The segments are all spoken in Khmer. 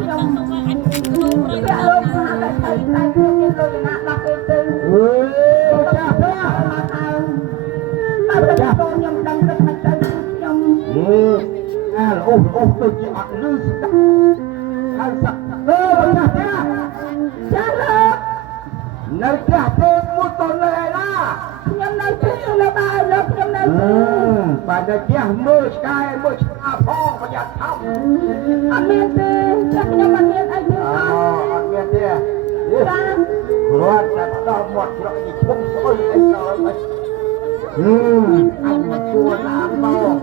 ខ្ញុំវាលោកថាតែខ្ញុំមានលុយណាដល់ពេលទៅអើយចាស់ទៅមកហើយតែខ្ញុំដឹងទឹកមិនទៅខ្ញុំអាអូទៅជាអត់លឺស្ដាប់ហើយសាក់ចាស់ចាស់លោកនៅផ្ទះទេមួយតលេណាខ្ញុំនៅទីលោកបាយលោកខ្ញុំនៅបាទតែផ្ទះមើលឆ្កែមើលឆ្កាផងប្រយ័ត្នថោកអត់មានទេចាខ្ញុំអត់មានអីទេអត់មានទេចាគ្រាន់តែដល់មាត់ច្រកនេះឈុំស្អុយអីដល់អីអញមកជួណាមក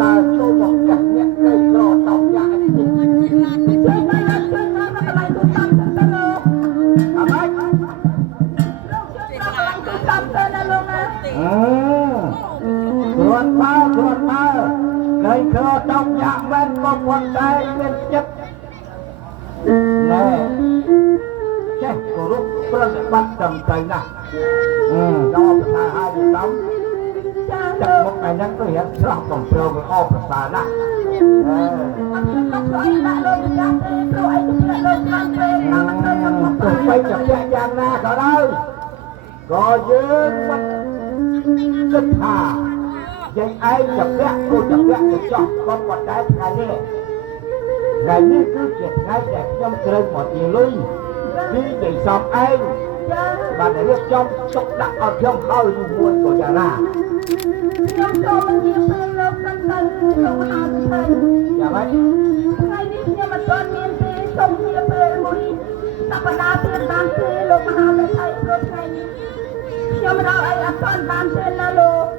ដើរចូលមកផ្ទះអ្នកក្រីក្រតោកយ៉ាអីជួយមកកន្លែងទូតាមទៅលោកអើយលោកជួយមកកន្លែងទូតាមទៅណាលោកណាគ្រាន់បើក្រីក្រតោកយ៉ាមែនក៏គាត់ដែរមានចិត្តណែចេះគោរពប្រតិបត្តិត្រឹមត្រូវណាស់ដល់ប្រសាហើយសំចាក់មកឯហ្នឹងទៅរៀនស្រស់បំប្រងអបប្រសាណាស់អត់ស្អីដាក់លោកចាស់ទេព្រោះអីទៅលោកខាងទេទៅបីចាក់យ៉ាងណាក៏ដោយក៏យើងមិនគិតថាយើងឯងចាក់គូចាក់ទៅចោះក៏ប៉ុន្តែថ្ងៃនេះគឺជាថ្ងៃដែលខ្ញុំត្រូវមកទីលុយពីនិយាយសំឯងបានរៀបចំទុកដាក់ឲ្យខ្ញុំហើយមួយក៏យ៉ាងណាខ្ញុំចូលមកជាពេលលោកសិនទៅខ្ញុំហៅទៅយ៉ាងម៉េចថ្ងៃនេះខ្ញុំមិនទាន់មានទេសូមជាពេលមួយសប្តាហ៍ទៀតបានទេលោកមហាវិទ្យាល័យព្រោះថ្ងៃនេះខ្ញុំរកអីអត់ទាន់បានទេណាលោក